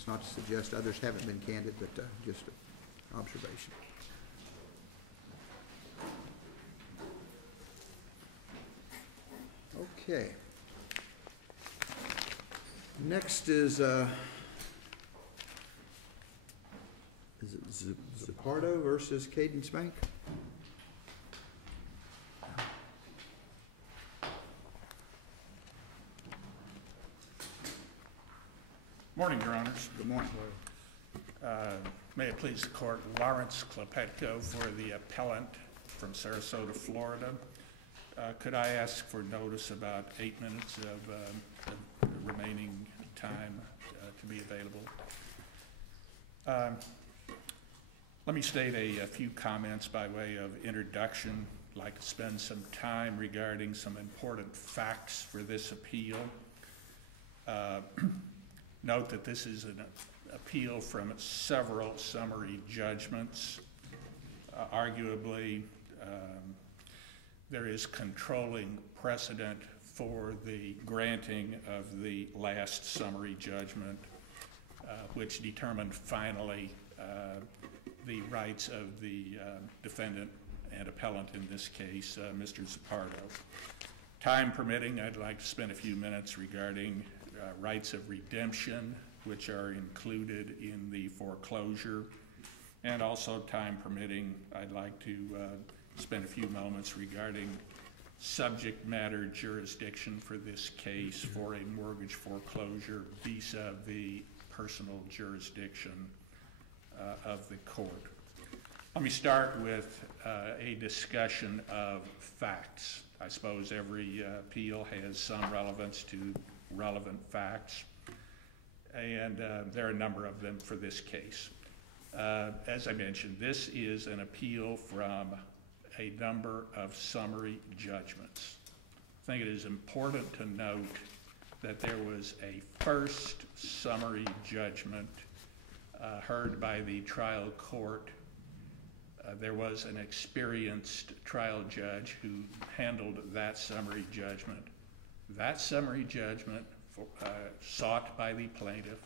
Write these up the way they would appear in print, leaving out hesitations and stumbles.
That's not to suggest others haven't been candid, but just an observation. Okay. Next is it Zaparo versus Cadence Bank? Morning, Your Honors. Good morning. May it please the Court, Lawrence Klepetko for the appellant from Sarasota, Florida. Could I ask for notice about 8 minutes of the remaining time to be available? Let me state a few comments by way of introduction. I'd like to spend some time regarding some important facts for this appeal. Note that this is an appeal from several summary judgments. Arguably, there is controlling precedent for the granting of the last summary judgment, which determined finally the rights of the defendant and appellant in this case, Mr. Zaparo. Time permitting, I'd like to spend a few minutes regarding rights of redemption, which are included in the foreclosure, and also time permitting, I'd like to spend a few moments regarding subject matter jurisdiction for this case for a mortgage foreclosure vis-a-vis personal jurisdiction of the court. Let me start with a discussion of facts. I suppose every appeal has some relevance to relevant facts, and there are a number of them for this case. As I mentioned, this is an appeal from a number of summary judgments. I think it is important to note that there was a first summary judgment heard by the trial court. There was an experienced trial judge who handled that summary judgment. That summary judgment sought by the plaintiff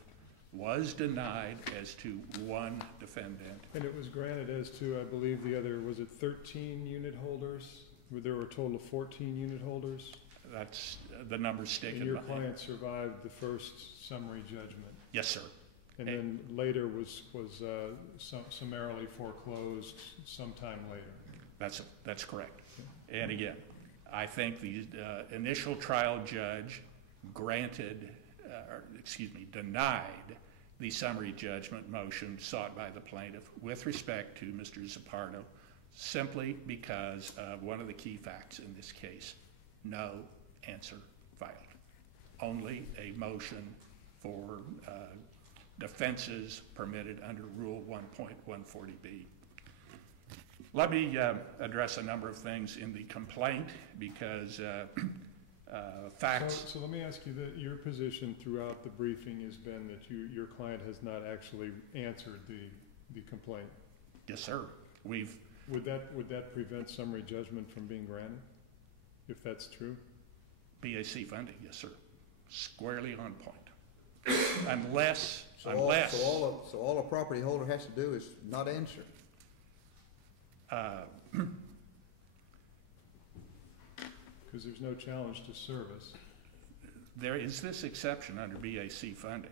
was denied as to one defendant. And it was granted as to, I believe, the other, was it 13 unit holders? There were a total of 14 unit holders? That's the number stated. And your client survived the first summary judgment? Yes, sir. And then later was summarily foreclosed sometime later? That's correct. Okay. And again, I think the initial trial judge denied the summary judgment motion sought by the plaintiff with respect to Mr. Zaparo simply because of one of the key facts in this case: no answer filed. Only a motion for defenses permitted under Rule 1.140B. Let me address a number of things in the complaint because facts... So let me ask you that your position throughout the briefing has been that your client has not actually answered the complaint. Yes, sir. Would that prevent summary judgment from being granted, if that's true? BAC funding, yes, sir. Squarely on point. Unless... So all a property holder has to do is not answer. Because there's no challenge to service. There is this exception under BAC funding.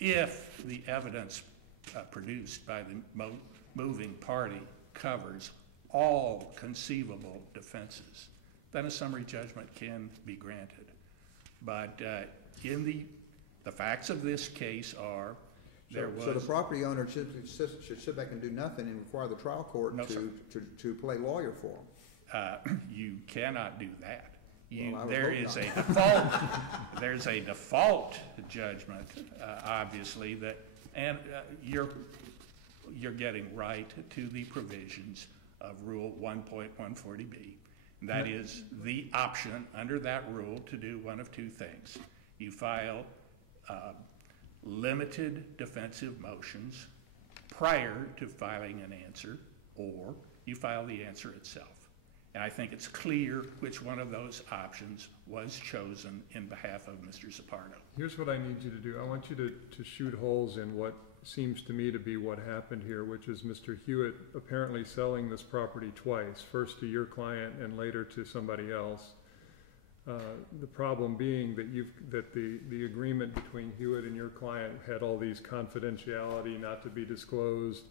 If the evidence produced by the moving party covers all conceivable defenses, then a summary judgment can be granted. But in the facts of this case are So the property owner should sit back and do nothing and require the trial court to play lawyer for him. You cannot do that. There's a default judgment, obviously, that, and you're getting right to the provisions of Rule 1.140B. That is the option under that rule to do one of two things. You file limited defensive motions prior to filing an answer, or you file the answer itself. And I think it's clear which one of those options was chosen in behalf of Mr. Zaparo. Here's what I need you to do. I want you to shoot holes in what seems to me to be what happened here, which is Mr. Hewitt apparently selling this property twice, first to your client and later to somebody else. The problem being that the agreement between Hewitt and your client had all these confidentiality, not to be disclosed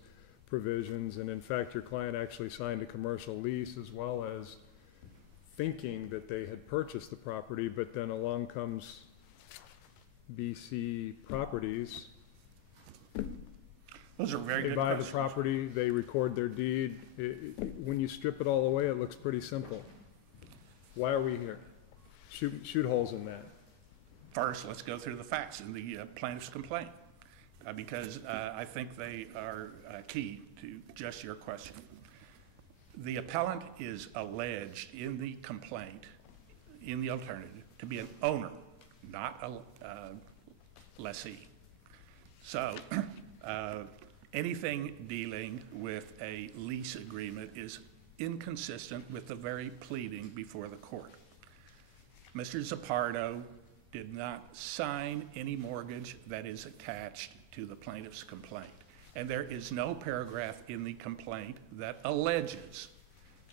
provisions, and in fact your client actually signed a commercial lease as well as thinking that they had purchased the property, but then along comes BC Properties. Those are very good questions. They buy the property, they record their deed. When you strip it all away, it looks pretty simple. Why are we here? Shoot holes in that. First, let's go through the facts in the plaintiff's complaint, because I think they are key to just your question. The appellant is alleged in the complaint, in the alternative, to be an owner, not a lessee. So anything dealing with a lease agreement is inconsistent with the very pleading before the court. Mr. Zaparo did not sign any mortgage that is attached to the plaintiff's complaint. And there is no paragraph in the complaint that alleges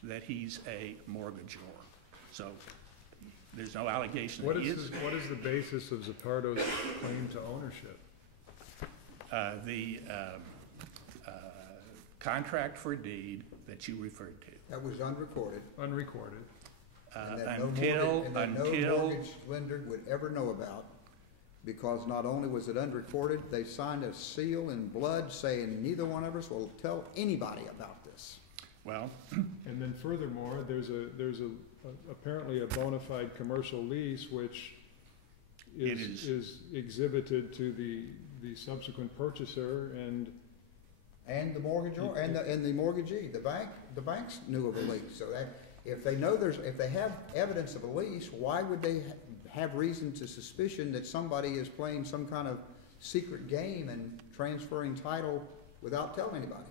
that he's a mortgagor. So there's no allegation that he is. What is the basis of Zaparo's claim to ownership? The contract for deed that you referred to. That was unrecorded. Unrecorded. And that no mortgage lender would ever know about, because not only was it unrecorded, they signed a seal in blood saying neither one of us will tell anybody about this. Well, and then furthermore, there's apparently a bona fide commercial lease which is exhibited to the subsequent purchaser and the mortgagor and the mortgagee. The banks knew of a lease, so that if they have evidence of a lease, why would they have reason to suspicion that somebody is playing some kind of secret game and transferring title without telling anybody?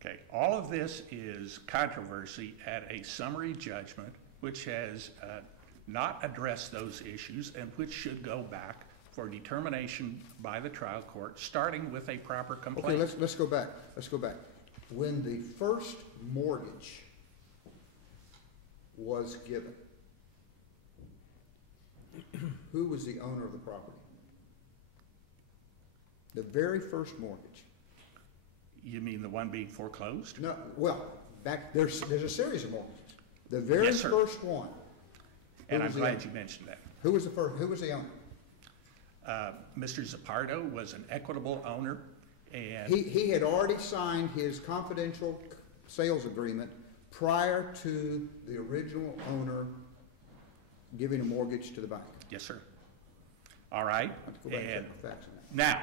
Okay, all of this is controversy at a summary judgment which has not addressed those issues and which should go back for determination by the trial court, starting with a proper complaint. Okay, let's go back. Let's go back. When the first mortgage was given, who was the owner of the property? The very first mortgage. You mean the one being foreclosed? No, well, there's a series of mortgages. The very first one. And I'm glad you mentioned that. Who was the owner? Mr. Zaparo was an equitable owner, and he had already signed his confidential sales agreement prior to the original owner giving a mortgage to the bank. Yes, sir. All right. Let's go back and check the facts on that. Now,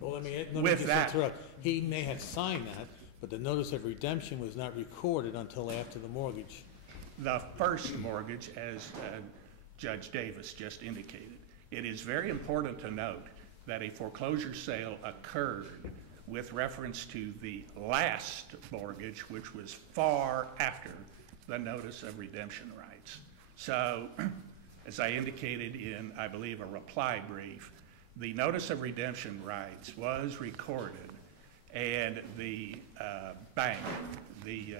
well, let me just interrupt. He may have signed that, but the notice of redemption was not recorded until after the mortgage. The first mortgage, as Judge Davis just indicated, it is very important to note that a foreclosure sale occurred with reference to the last mortgage, which was far after the notice of redemption rights. So, as I indicated in, I believe, a reply brief, the notice of redemption rights was recorded, and the bank, the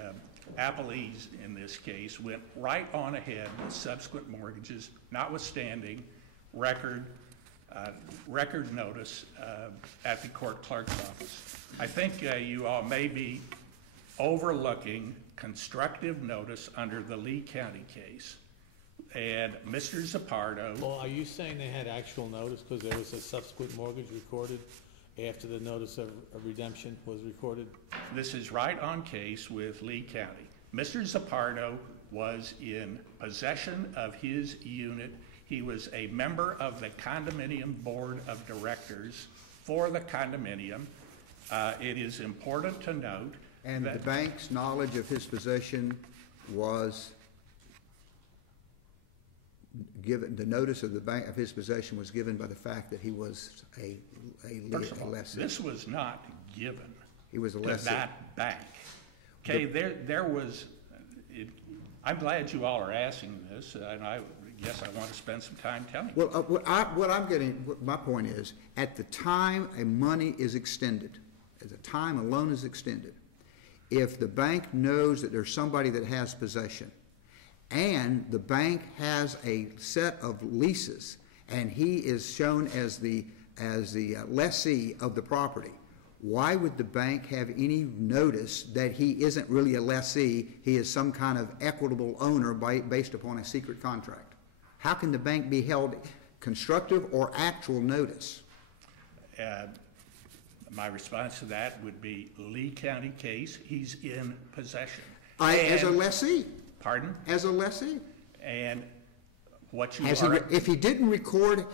appellees in this case, went right on ahead with subsequent mortgages, notwithstanding record notice at the court clerk's office. I think you all may be overlooking constructive notice under the Lee County case. And Mr. Zaparo... Well, are you saying they had actual notice because there was a subsequent mortgage recorded after the notice of redemption was recorded? This is right on case with Lee County. Mr. Zaparo was in possession of his unit. He was a member of the condominium board of directors for the condominium. It is important to note and that the bank's knowledge of his possession was given, the notice of the bank of his possession was given by the fact that he was a lessee. This was not given he was a to lessee. that bank. Okay, there was, I'm glad you all are asking this, and I guess I want to spend some time telling you. Well, my point is, at the time a money is extended, at the time a loan is extended, if the bank knows that there's somebody that has possession, and the bank has a set of leases, and he is shown as the lessee of the property, why would the bank have any notice that he isn't really a lessee, he is some kind of equitable owner based upon a secret contract? How can the bank be held constructive or actual notice? My response to that would be Lee County case, he's in possession. As a lessee? Pardon? As a lessee? And what you if he didn't record,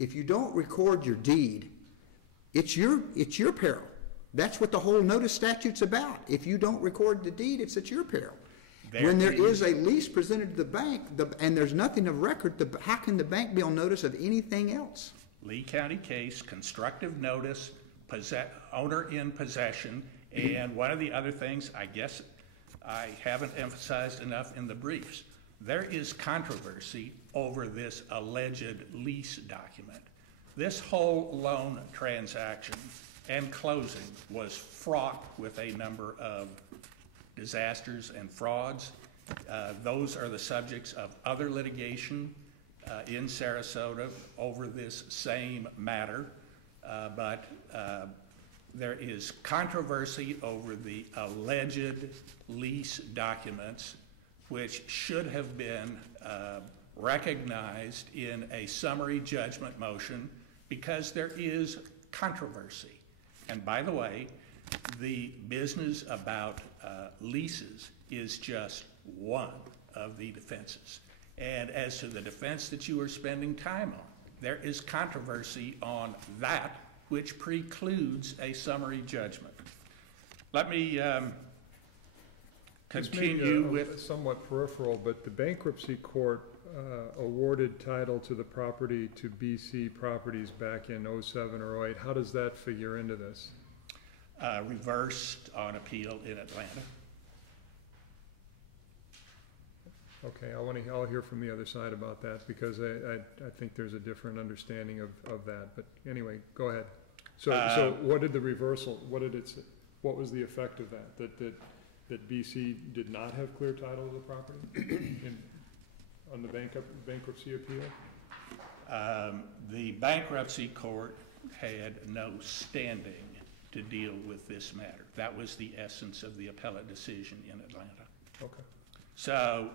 if you don't record your deed, it's your peril. That's what the whole notice statute's about. If you don't record the deed, it's at your peril. When there is a lease presented to the bank and there's nothing of record, how can the bank be on notice of anything else? Lee County case, constructive notice, owner in possession, and one of the other things I guess I haven't emphasized enough in the briefs, there is controversy over this alleged lease document. This whole loan transaction and closing was fraught with a number of disasters and frauds. Those are the subjects of other litigation in Sarasota over this same matter, but there is controversy over the alleged lease documents, which should have been recognized in a summary judgment motion because there is controversy. And by the way, the business about leases is just one of the defenses. And as to the defense that you are spending time on, there is controversy on that which precludes a summary judgment. Let me continue with... Somewhat peripheral, but the bankruptcy court awarded title to the property to BC Properties back in 07 or 08. How does that figure into this? Reversed on appeal in Atlanta. Okay, I'll hear from the other side about that because I think there's a different understanding of that. But anyway, go ahead. So what did the reversal? What was the effect of that? That BC did not have clear title of the property on the bankruptcy appeal? The bankruptcy court had no standing to deal with this matter. That was the essence of the appellate decision in Atlanta. Okay. So,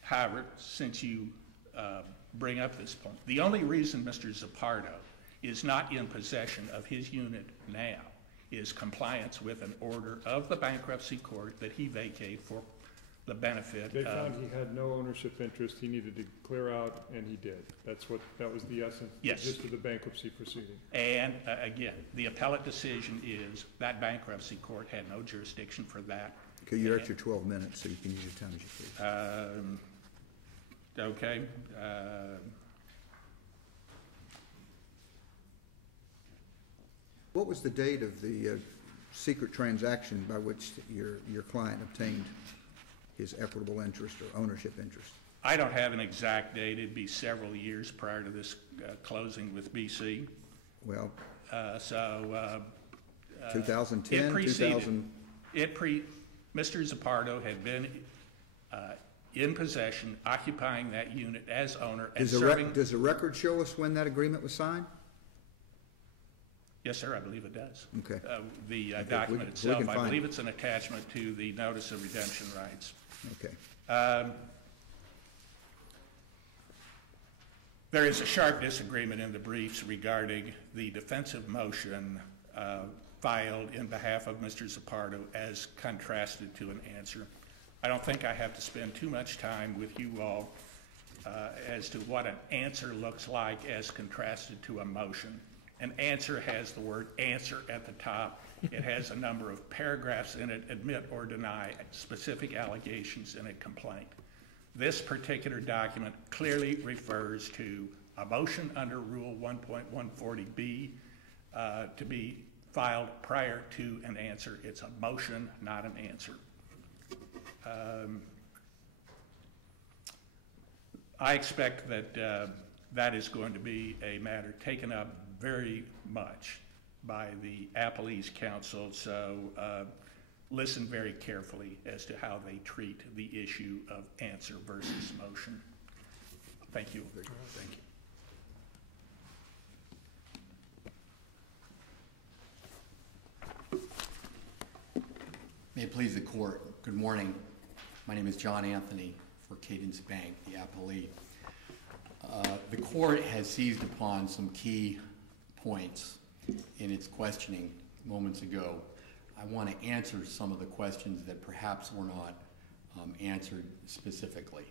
however, since you bring up this point, the only reason Mr. Zaparo is not in possession of his unit now is compliance with an order of the bankruptcy court that he vacated for the benefit They found he had no ownership interest, he needed to clear out, and he did. That was the essence, yes, just of the bankruptcy proceeding. And again, the appellate decision is that bankruptcy court had no jurisdiction for that. Okay, you're at your 12 minutes, so you can use your time as you please. Okay. What was the date of the secret transaction by which your client obtained his equitable interest or ownership interest? I don't have an exact date. It'd be several years prior to this closing with BC. Well, 2010, it preceded. 2000. Mr. Zaparo had been in possession, occupying that unit as owner and serving. Does the record show us when that agreement was signed? Yes, sir, I believe it does. Okay. The document itself, I believe it's an attachment to the notice of redemption rights. Okay. There is a sharp disagreement in the briefs regarding the defensive motion filed in behalf of Mr. Zaparo as contrasted to an answer. I don't think I have to spend too much time with you all as to what an answer looks like as contrasted to a motion. An answer has the word answer at the top. It has a number of paragraphs in it, admit or deny specific allegations in a complaint. This particular document clearly refers to a motion under Rule 1.140B to be filed prior to an answer. It's a motion, not an answer. I expect that that is going to be a matter taken up very much by the Appellee's Counsel, so listen very carefully as to how they treat the issue of answer versus motion. Thank you. Thank you. May it please the court. Good morning. My name is John Anthony for Cadence Bank, the appellee. The court has seized upon some key points in its questioning moments ago. I want to answer some of the questions that perhaps were not answered specifically.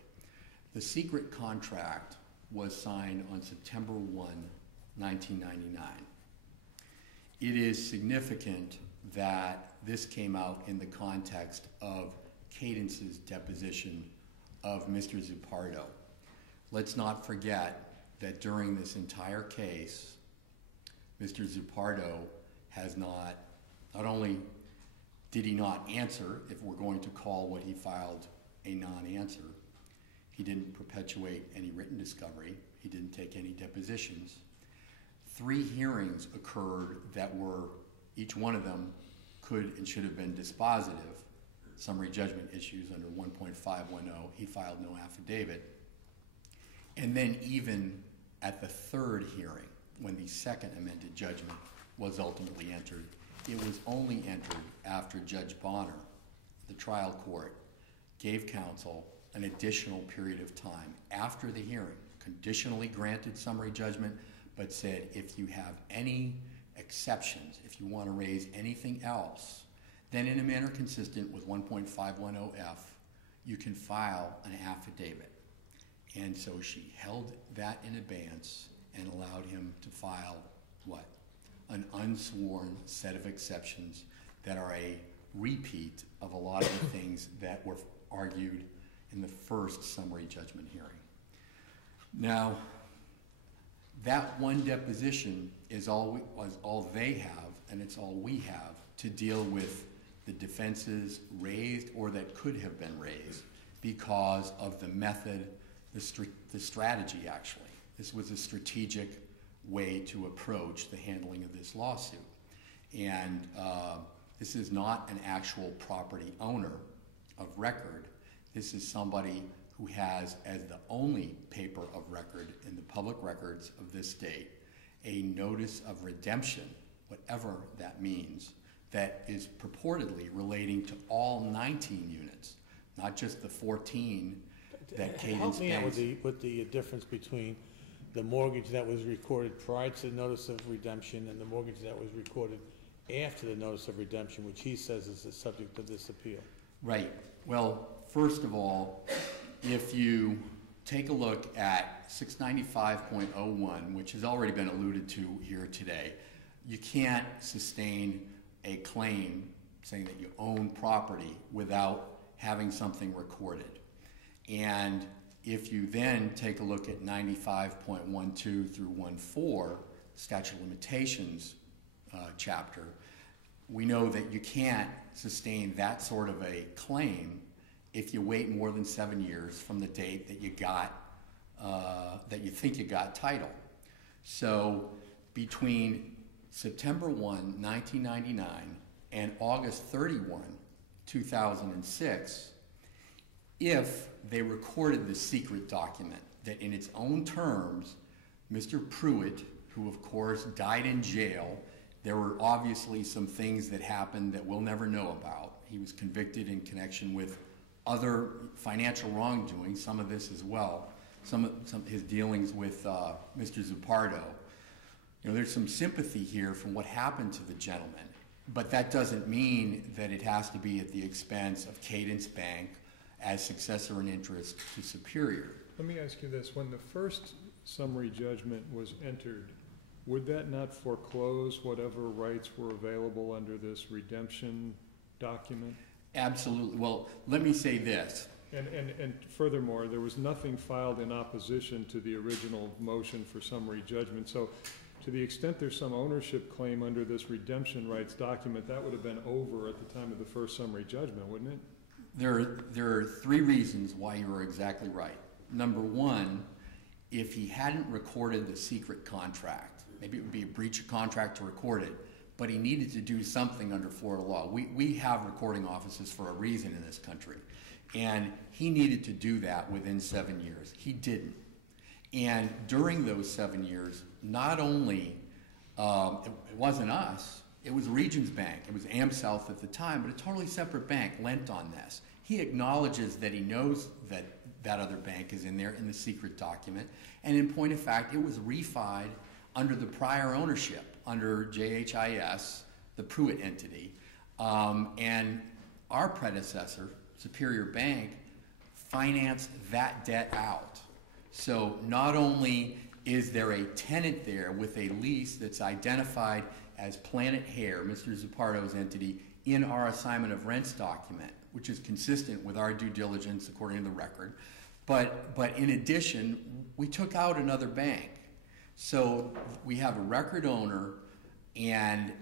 The secret contract was signed on September 1, 1999. It is significant that this came out in the context of Cadence's deposition of Mr. Zaparo. Let's not forget that during this entire case, Mr. Zaparo has not only did he not answer, if we're going to call what he filed a non-answer, he didn't perpetuate any written discovery, he didn't take any depositions. 3 hearings occurred that were, each one of them could and should have been dispositive, summary judgment issues under 1.510, he filed no affidavit. And then even at the 3rd hearing, when the 2nd amended judgment was ultimately entered, it was only entered after Judge Bonner, the trial court, gave counsel an additional period of time after the hearing, conditionally granted summary judgment, but said if you have any exceptions, if you want to raise anything else, then in a manner consistent with 1.510F, you can file an affidavit. And so she held that in abeyance and allowed him to file what? An unsworn set of exceptions that are a repeat of a lot of the things that were argued in the first summary judgment hearing. Now, that one deposition is all they have, and it's all we have to deal with the defenses raised or that could have been raised because of the method, the strategy actually. This was a strategic way to approach the handling of this lawsuit. And this is not an actual property owner of record. This is somebody who has, as the only paper of record in the public records of this state, a notice of redemption, whatever that means, that is purportedly relating to all 19 units, not just the 14 that Cadence Help me out Bank. with the difference between the mortgage that was recorded prior to the notice of redemption and the mortgage that was recorded after the notice of redemption, which he says is the subject of this appeal. Right. Well, first of all, if you take a look at 695.01, which has already been alluded to here today, you can't sustain a claim saying that you own property without having something recorded. And if you then take a look at 95.12 through 14, statute of limitations chapter, we know that you can't sustain that sort of a claim if you wait more than 7 years from the date that you got, that you think you got title. So between September 1, 1999 and August 31, 2006, if they recorded the secret document that in its own terms, Mr. Pruitt, who of course died in jail, there were obviously some things that happened that we'll never know about. He was convicted in connection with other financial wrongdoing, some of this as well, some of his dealings with Mr. Zaparo. You know, there's some sympathy here from what happened to the gentleman, but that doesn't mean that it has to be at the expense of Cadence Bank as successor in interest to Superior. Let me ask you this. When the first summary judgment was entered, would that not foreclose whatever rights were available under this redemption document? Absolutely. Well, let me say this. And furthermore, there was nothing filed in opposition to the original motion for summary judgment. So to the extent there's some ownership claim under this redemption rights document, that would have been over at the time of the first summary judgment, wouldn't it? There are three reasons why you were exactly right. Number one, if he hadn't recorded the secret contract, maybe it would be a breach of contract to record it, but he needed to do something under Florida law. We have recording offices for a reason in this country, and he needed to do that within 7 years. He didn't. And during those 7 years, not only, it wasn't us, it was Regions Bank, it was AmSouth at the time, but a totally separate bank lent on this. He acknowledges that he knows that that other bank is in there in the secret document, and in point of fact, it was refied under the prior ownership, under JHIS, the Pruitt entity, and our predecessor, Superior Bank, financed that debt out. So not only is there a tenant there with a lease that's identified as Planet Hair, Mr. Zaparo's entity, in our assignment of rents document, which is consistent with our due diligence according to the record, but in addition, we took out another bank. So we have a record owner and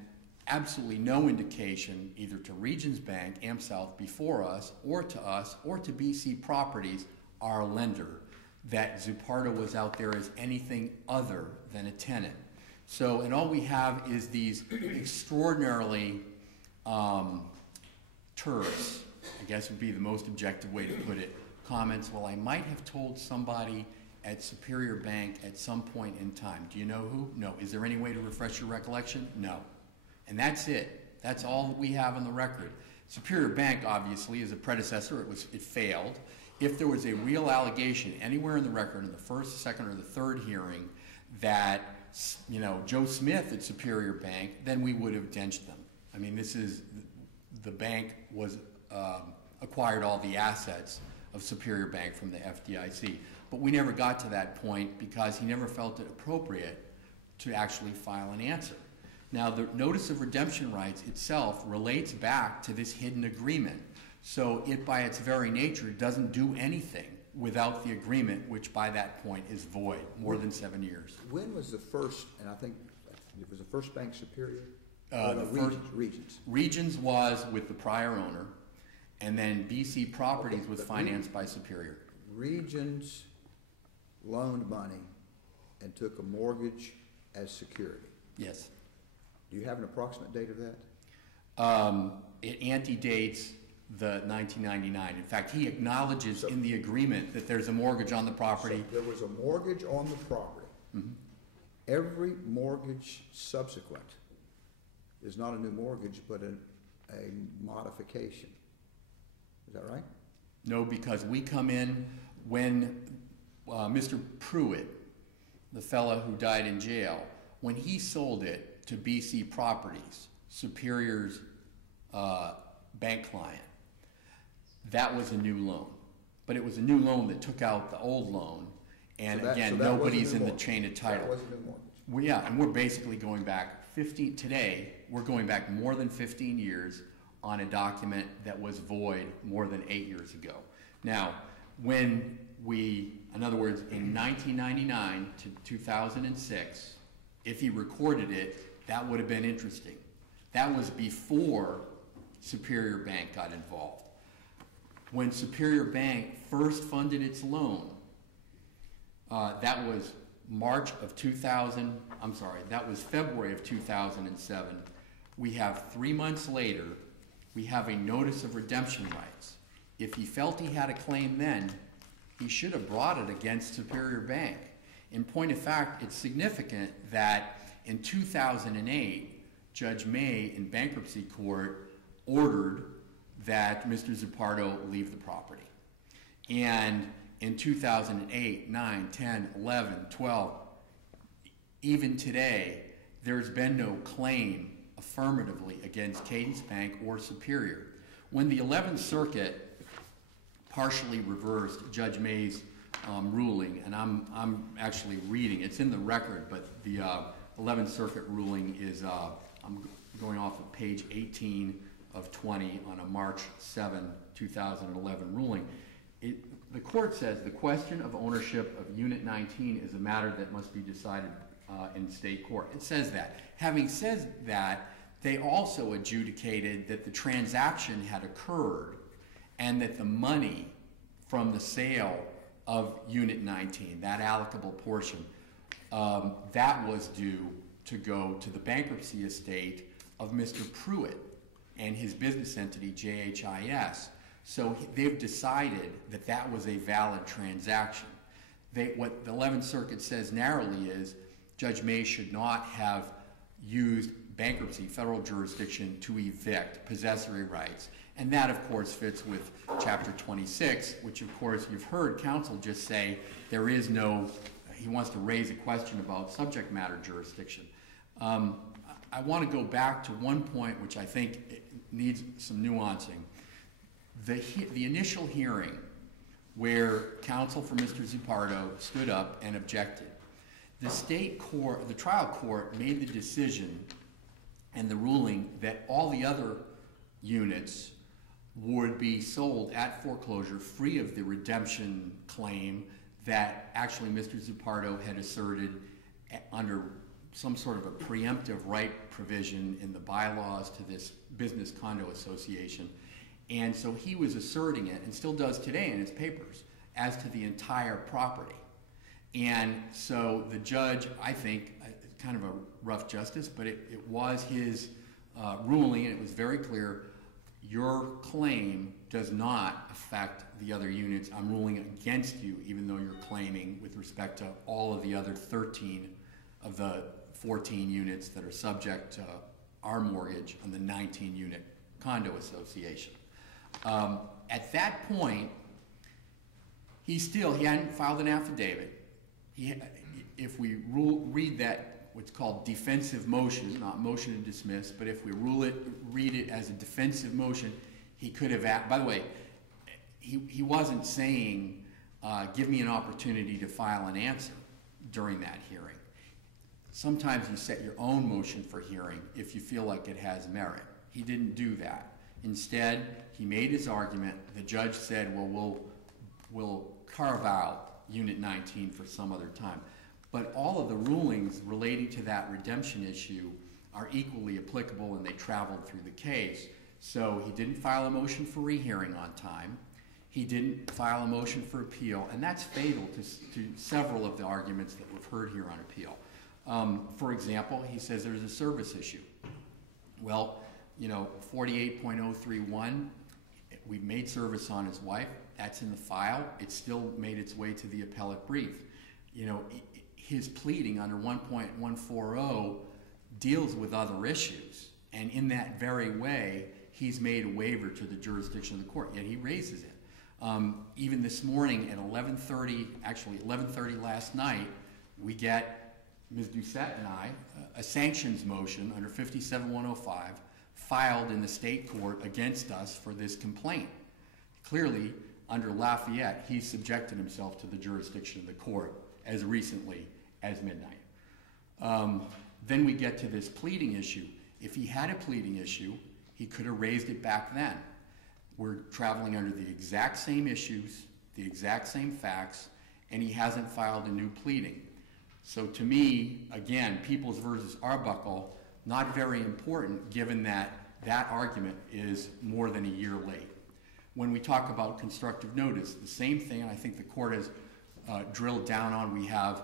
absolutely no indication either to Regions Bank, AmSouth before us, or to BC Properties, our lender, that Zaparo was out there as anything other than a tenant. So, and all we have is these extraordinarily terse, I guess would be the most objective way to put it, comments, well, I might have told somebody at Superior Bank at some point in time. Do you know who? No. Is there any way to refresh your recollection? No. And that's it. That's all that we have on the record. Superior Bank, obviously, is a predecessor. It failed. If there was a real allegation anywhere in the record in the first, second, or the third hearing that, you know, Joe Smith at Superior Bank, then we would have denched them. I mean, this is, the bank was, acquired all the assets of Superior Bank from the FDIC. But we never got to that point because he never felt it appropriate to actually file an answer. Now, the notice of redemption rights itself relates back to this hidden agreement. So it, by its very nature, doesn't do anything without the agreement, which by that point is void, more than 7 years. When was the first, and I think it was the first bank Superior? Regions. Regions was with the prior owner, and then BC Properties was financed by Superior. Regions loaned money and took a mortgage as security. Yes. Do you have an approximate date of that? It antedates the 1999. In fact, he acknowledges in the agreement that there's a mortgage on the property. So there was a mortgage on the property. Mm-hmm. Every mortgage subsequent is not a new mortgage, but a modification. Is that right? No, because we come in when Mr. Pruitt, the fellow who died in jail, when he sold it to BC Properties, Superior's bank client, that was a new loan. But it was a new loan that took out the old loan, and again, nobody's in the chain of title. That was a new mortgage. Yeah, and we're basically going back today, we're going back more than 15 years on a document that was void more than 8 years ago. Now, when we, in other words, in 1999 to 2006, if he recorded it, that would have been interesting. That was before Superior Bank got involved. When Superior Bank first funded its loan, that was that was February of 2007. We have 3 months later, we have a notice of redemption rights. If he felt he had a claim then, he should have brought it against Superior Bank. In point of fact, it's significant that in 2008, Judge May in bankruptcy court ordered that Mr. Zaparo leave the property. And in 2008, 9, 10, 11, 12, even today, there's been no claim affirmatively against Cadence Bank or Superior. When the 11th Circuit partially reversed Judge May's ruling, and I'm actually reading, it's in the record, but the 11th Circuit ruling is, I'm going off of page 18 of 20 on a March 7, 2011 ruling. The court says the question of ownership of Unit 19 is a matter that must be decided in state court. It says that. Having said that, they also adjudicated that the transaction had occurred and that the money from the sale of Unit 19, that allocable portion, that was due to go to the bankruptcy estate of Mr. Pruitt and his business entity, JHIS. So they've decided that that was a valid transaction. What the 11th Circuit says narrowly is Judge May should not have used bankruptcy, federal jurisdiction, to evict possessory rights. And that, of course, fits with Chapter 26, which, of course, you've heard counsel just say there is no, he wants to raise a question about subject matter jurisdiction. I want to go back to one point which I think needs some nuancing. The initial hearing where counsel for Mr. Zaparo stood up and objected, the state court, the trial court made the decision and the ruling that all the other units would be sold at foreclosure free of the redemption claim that actually Mr. Zaparo had asserted under some sort of a preemptive right provision in the bylaws to this business condo association. And so he was asserting it, and still does today in his papers, as to the entire property. And so the judge, I think, kind of a rough justice, but it was his ruling, and it was very clear, your claim does not affect the other units. I'm ruling against you, even though you're claiming with respect to all of the other 13 of the 14 units that are subject to our mortgage on the 19-unit condo association. At that point, he hadn't filed an affidavit. If we read that, what's called defensive motion, not motion to dismiss, but if we read it as a defensive motion, he could have, by the way, he wasn't saying, give me an opportunity to file an answer during that hearing. Sometimes you set your own motion for hearing if you feel like it has merit. He didn't do that. Instead, he made his argument. The judge said, well, we'll carve out Unit 19 for some other time. But all of the rulings relating to that redemption issue are equally applicable, and they traveled through the case. So he didn't file a motion for rehearing on time. He didn't file a motion for appeal, and that's fatal to several of the arguments that we've heard here on appeal. For example, he says there's a service issue. Well, 48.031, we made service on his wife. That's in the file. It still made its way to the appellate brief. His pleading under 1.140 deals with other issues, and in that very way, he's made a waiver to the jurisdiction of the court, yet he raises it. Even this morning at 11:30, actually 11:30 last night, we get, Ms. Doucette and I, a sanctions motion under 57.105 filed in the state court against us for this complaint. Clearly, under Lafayette, he subjected himself to the jurisdiction of the court as recently as midnight. Then we get to this pleading issue. If he had a pleading issue, he could have raised it back then. We're traveling under the exact same issues, the exact same facts, and he hasn't filed a new pleading. So to me, again, Peoples versus Arbuckle, not very important given that that argument is more than a year late. When we talk about constructive notice, the same thing, and I think the court has drilled down on. We have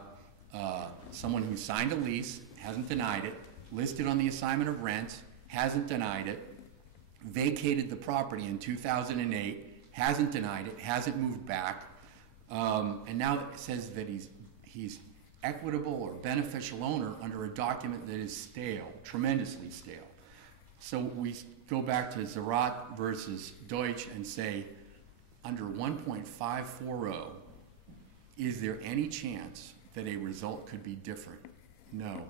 someone who signed a lease, hasn't denied it, listed on the assignment of rent, hasn't denied it, vacated the property in 2008, hasn't denied it, hasn't moved back, and now it says that he's equitable or beneficial owner under a document that is stale, tremendously stale. So we go back to Zarat versus Deutsch and say, under 1.540, is there any chance that a result could be different? No.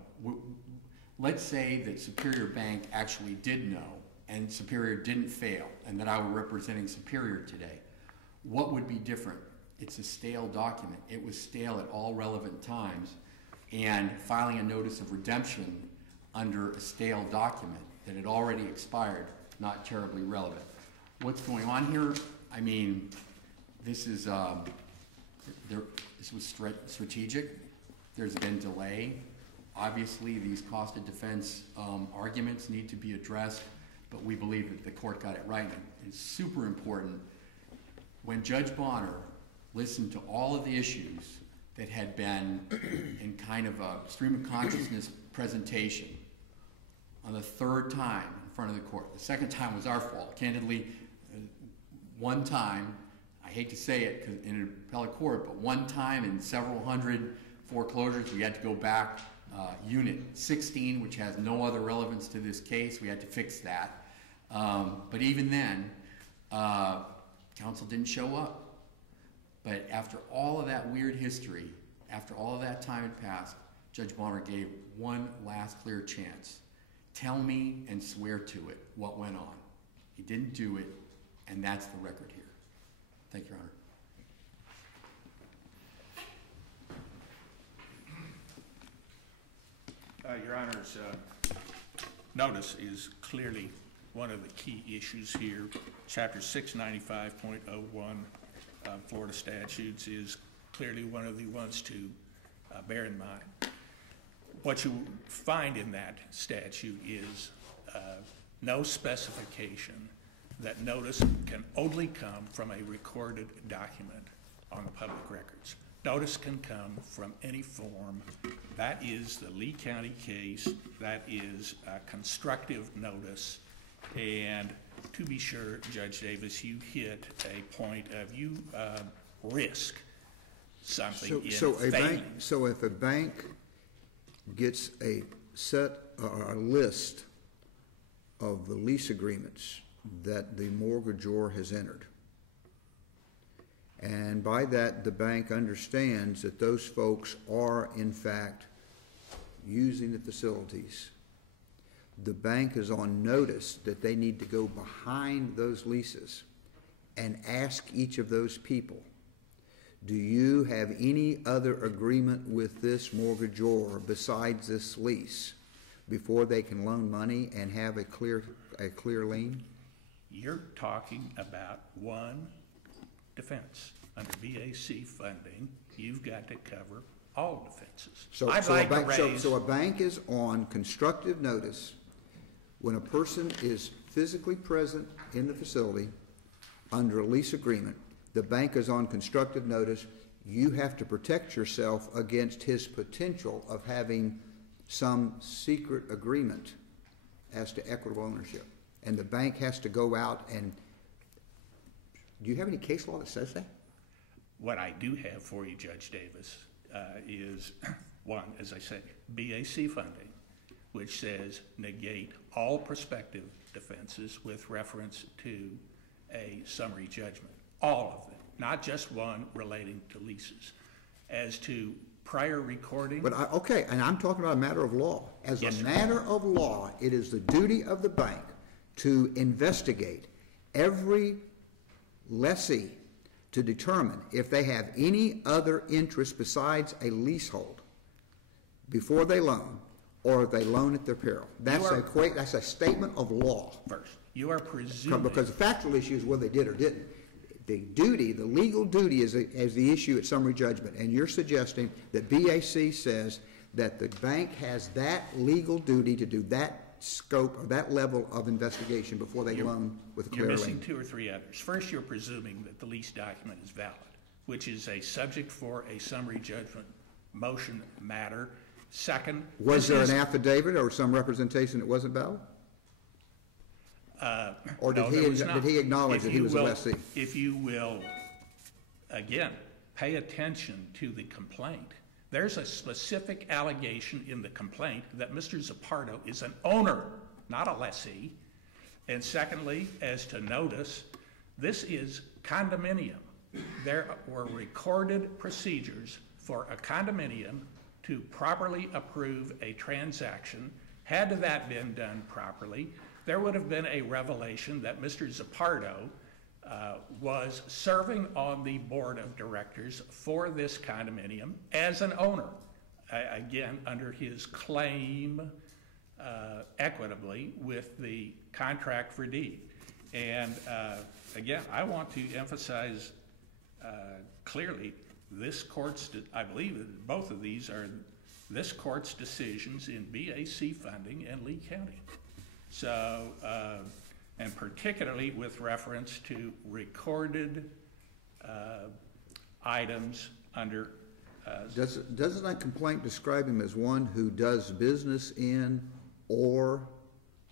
Let's say that Superior Bank actually did know and Superior didn't fail, and that I were representing Superior today. What would be different? It's a stale document. It was stale at all relevant times, and filing a notice of redemption under a stale document that had already expired, not terribly relevant. What's going on here? I mean, this was strategic. There's been delay. Obviously, these cost of defense arguments need to be addressed, but we believe that the court got it right. And it's super important when Judge Bonner listened to all of the issues that had been in kind of a stream of consciousness presentation on the third time in front of the court. The second time was our fault. Candidly, one time, I hate to say it 'cause in an appellate court, but one time in several hundred foreclosures, we had to go back. Unit 16, which has no other relevance to this case, we had to fix that. But even then, counsel didn't show up. But after all of that weird history, after all of that time had passed, Judge Bonner gave one last clear chance. Tell me and swear to it what went on. He didn't do it, and that's the record here. Thank you, Your Honor. Your Honor's notice is clearly one of the key issues here. Chapter 695.01 Florida statutes is clearly one of the ones to bear in mind. What you find in that statute is no specification that notice can only come from a recorded document on the public records. Notice can come from any form. That is the Lee County case. That is constructive notice. And to be sure, Judge Davis, you hit a point of you risk something in failing. So if a bank gets a set or a list of the lease agreements that the mortgagor has entered, and by that the bank understands that those folks are in fact using the facilities, the bank is on notice that they need to go behind those leases and ask each of those people, do you have any other agreement with this mortgagor besides this lease before they can loan money and have a clear lien? You're talking about one defense. Under BAC funding, you've got to cover all defenses. So a bank is on constructive notice when a person is physically present in the facility under a lease agreement. The bank is on constructive notice. You have to protect yourself against his potential of having some secret agreement as to equitable ownership. And the bank has to go out and, do you have any case law that says that? What I do have for you, Judge Davis, is one, as I said, BAC funding, which says negate all prospective defenses with reference to a summary judgment. All of them, not just one relating to leases. As to prior recording. But okay, and I'm talking about a matter of law. As a matter of law, it is the duty of the bank to investigate every lessee to determine if they have any other interest besides a leasehold before they loan, or if they loan at their peril. That's a statement of law. First, you are presuming. Because the factual issue is whether they did or didn't. The duty, the legal duty is the issue at summary judgment, and you're suggesting that BAC says that the bank has that legal duty to do that scope or that level of investigation before they loan with a clear lien. You're missing two or three others. First, you're presuming that the lease document is valid, which is a subject for a summary judgment motion matter. Second, was there an affidavit or some representation that wasn't valid? Or did he acknowledge that he was a lessee? If you will, again, pay attention to the complaint. There's a specific allegation in the complaint that Mr. Zaparo is an owner, not a lessee. And secondly, as to notice, this is condominium. There were recorded procedures for a condominium to properly approve a transaction. Had that been done properly, there would have been a revelation that Mr. Zaparo was serving on the board of directors for this condominium as an owner, again, under his claim equitably with the contract for deed. And again, I want to emphasize clearly this court's, I believe that both of these are this court's decisions in BAC funding and Lee County. So, and particularly with reference to recorded items under. Doesn't that complaint describe him as one who does business in or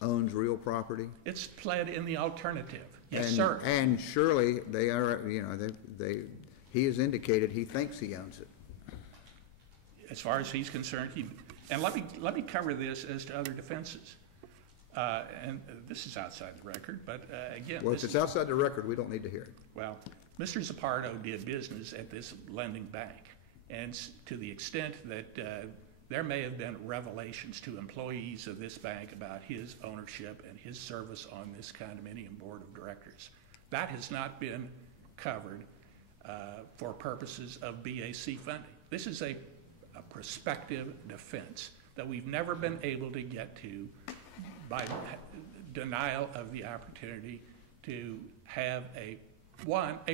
owns real property? It's pled in the alternative. Yes, And- sir. And surely they are, you know, he has indicated he thinks he owns it. As far as he's concerned, and let me cover this as to other defenses. And this is outside the record, but again. Well, if this it's outside the record, we don't need to hear it. Well, Mr. Zaparo did business at this lending bank, and to the extent that there may have been revelations to employees of this bank about his ownership and his service on this condominium board of directors. That has not been covered for purposes of BAC funding. This is a prospective defense that we've never been able to get to by denial of the opportunity to have a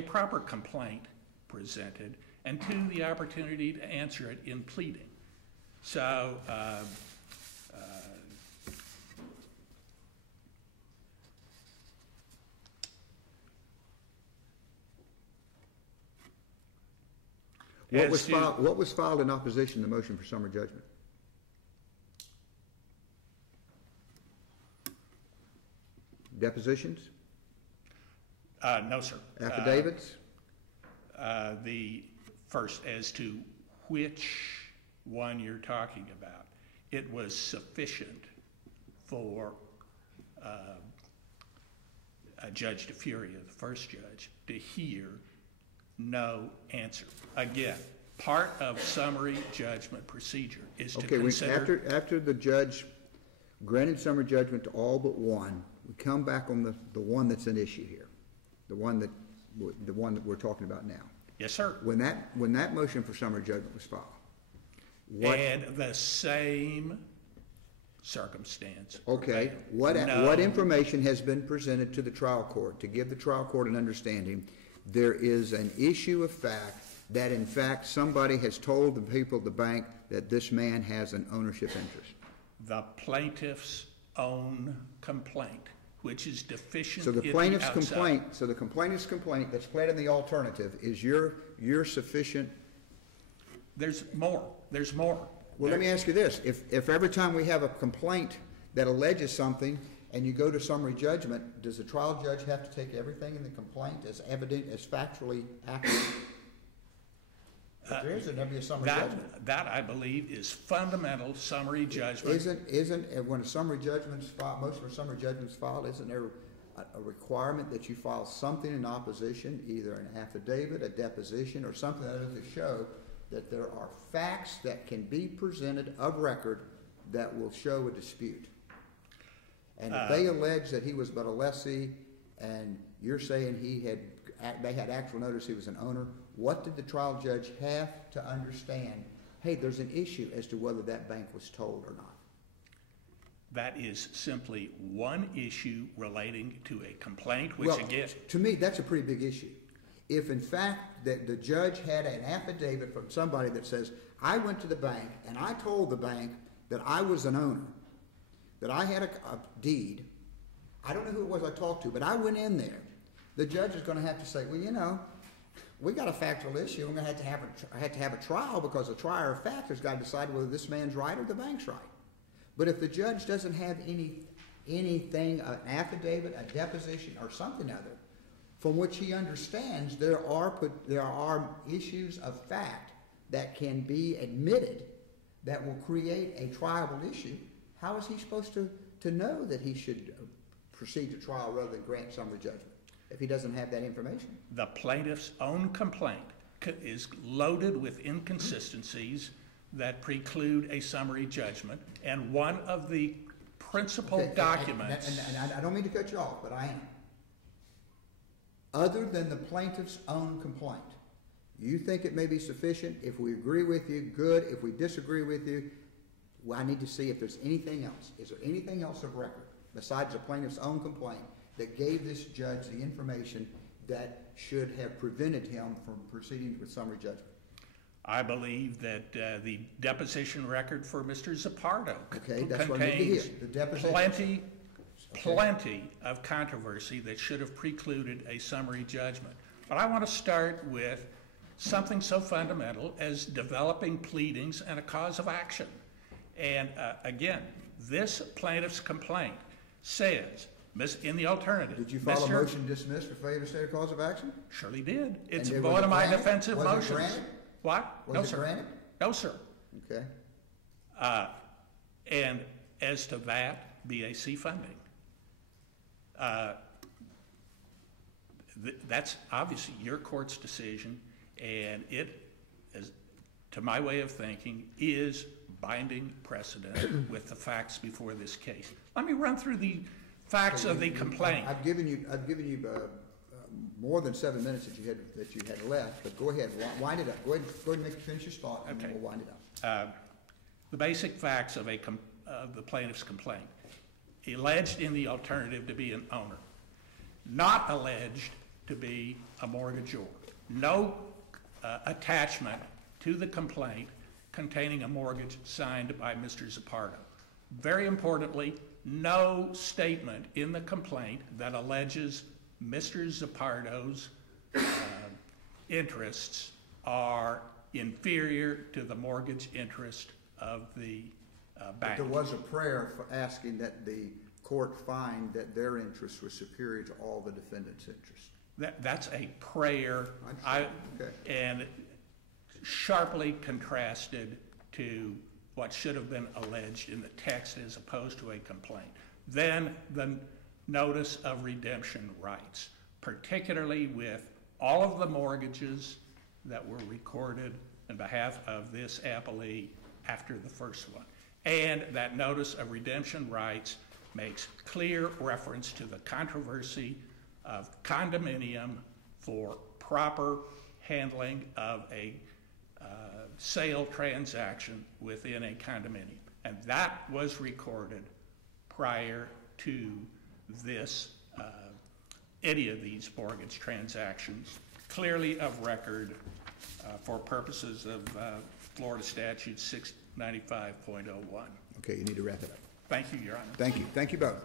proper complaint presented, and two, the opportunity to answer it in pleading. So, What was filed in opposition to the motion for summary judgment? Depositions? No, sir. Affidavits? The first, as to which one you're talking about, it was sufficient for Judge DeFuria, the first judge, to hear no answer. Again, part of summary judgment procedure is to consider. After the judge granted summary judgment to all but one, we come back on the one that's an issue here, the one that we're talking about now. Yes, sir. When that motion for summary judgment was filed, and the same circumstance. Okay, what information has been presented to the trial court to give the trial court an understanding there is an issue of fact that in fact somebody has told the people at the bank that this man has an ownership interest? The plaintiff's own complaint, which is deficient. So the plaintiff's complaint, that's pled in the alternative is your sufficient. There's more. Well, let me ask you this. If every time we have a complaint that alleges something and you go to summary judgment, does the trial judge have to take everything in the complaint as evident, as factually accurate? If there isn't, there'll be a summary judgment. That, I believe, is fundamental summary judgment. Isn't when a summary judgment's filed, most of a summary judgment's filed, isn't there a requirement that you file something in opposition, either an affidavit, a deposition, or something that to show that there are facts that can be presented of record that will show a dispute? And if they allege that he was but a lessee, and you're saying they had actual notice he was an owner, what did the trial judge have to understand? Hey, there's an issue as to whether that bank was told or not. That is simply one issue relating to a complaint, which Well, again. to me, that's a pretty big issue. If in fact that the judge had an affidavit from somebody that says, I went to the bank and I told the bank that I was an owner, that I had a deed, I don't know who it was I talked to, but I went in there, the judge is going to have to say, well, you know, we got a factual issue. We're going to have to have a trial because the trier of fact has got to decide whether this man's right or the bank's right. But if the judge doesn't have anything, an affidavit, a deposition, or something other, from which he understands there are issues of fact that can be admitted that will create a triable issue, how is he supposed to know that he should proceed to trial rather than grant summary judgment if he doesn't have that information? The plaintiff's own complaint is loaded with inconsistencies that preclude a summary judgment, and one of the principal documents. And I don't mean to cut you off, but I am. Other than the plaintiff's own complaint, you think it may be sufficient? If we agree with you, good. If we disagree with you, well, I need to see if there's anything else. Is there anything else of record besides the plaintiff's own complaint that gave this judge the information that should have prevented him from proceeding with summary judgment? I believe that the deposition record for Mr. Zaparo contains plenty of controversy that should have precluded a summary judgment. But I want to start with something so fundamental as developing pleadings and a cause of action. And again, this plaintiff's complaint says, in the alternative, Did you file a motion to dismiss for failure to state a cause of action? Surely did. It's And one was it of my granted? defensive Was it motions. granted? What? No, Was it sir. granted? No, sir. Okay. And as to that, BAC funding. That's obviously your court's decision, and it, is, to my way of thinking, is binding precedent with the facts before this case. Let me run through the facts of the complaint. I've given you more than 7 minutes that you had left, but go ahead, wind it up. Go ahead and finish your thought, and then we'll wind it up. The basic facts of the plaintiff's complaint. Alleged in the alternative to be an owner. Not alleged to be a mortgagor. No attachment to the complaint containing a mortgage signed by Mr. Zaparo. Very importantly, no statement in the complaint that alleges Mr. Zaparo's interests are inferior to the mortgage interest of the bank. There was a prayer for asking that the court find that their interests were superior to all the defendant's interests. That's a prayer, Okay. and sharply contrasted to what should have been alleged in the text as opposed to a complaint. Then the notice of redemption rights, particularly with all of the mortgages that were recorded on behalf of this appellee after the first one. And that notice of redemption rights makes clear reference to the controversy of condominium for proper handling of a sale transaction within a condominium. And that was recorded prior to this, any of these mortgage transactions, clearly of record for purposes of Florida Statute 695.01. Okay, you need to wrap it up. Thank you, Your Honor. Thank you. Thank you both.